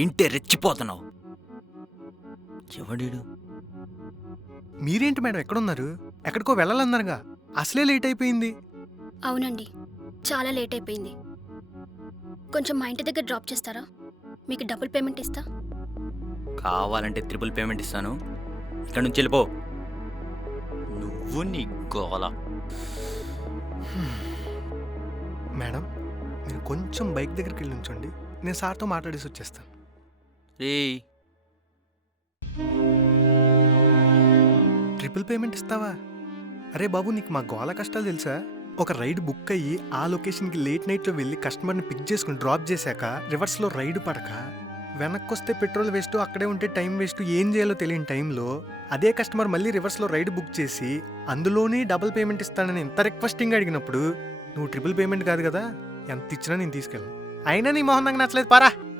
ఏంటి రెచ్చిపోతున్నావు? ఎవడీడు? మీరేంటి మేడం ఎక్కడున్నారు? ఎక్కడికో వెళ్ళాలన్నారుగా, అసలే లేట్ అయిపోయింది. అవునండి, చాలా లేట్ అయిపోయింది. కొంచెం మా ఇంటి దగ్గర డ్రాప్ చేస్తారా? మీకు డబుల్ పేమెంట్ ఇస్తా. కావాలంటే ట్రిపుల్ పేమెంట్ ఇస్తాను. ఇక్కడ నుంచి వెళ్ళిపో. నువ్వు నీ గోల. మేడం, మీరు కొంచెం బైక్ దగ్గరికి వెళ్ళి ఉంచండి, నేను సార్తో మాట్లాడేసి వచ్చేస్తాను. రేయ్, ట్రిపుల్ పేమెంట్ ఇస్తావా? అరే బాబు, నీకు మా గోల కష్టాలు తెలుసా? ఒక రైడ్ బుక్ అయ్యి ఆ లొకేషన్కి లేట్ నైట్లో వెళ్ళి కస్టమర్ని పిక్ చేసుకుని డ్రాప్ చేశాక రివర్స్లో రైడ్ పడక వెనక్కి వస్తే పెట్రోల్ వేస్ట్, అక్కడే ఉంటే టైం వేస్ట్, ఏం చేయాలో తెలియని టైంలో అదే కస్టమర్ మళ్ళీ రివర్స్లో రైడ్ బుక్ చేసి అందులోనే డబుల్ పేమెంట్ ఇస్తానని ఎంత రిక్వెస్టింగ్ అడిగినప్పుడు నువ్వు ట్రిపుల్ పేమెంట్ కాదు కదా, ఎంత ఇచ్చినా నేను తీసుకెళ్ళను. అయినా నీ మొహం నాకు నచ్చలేదు, పారా.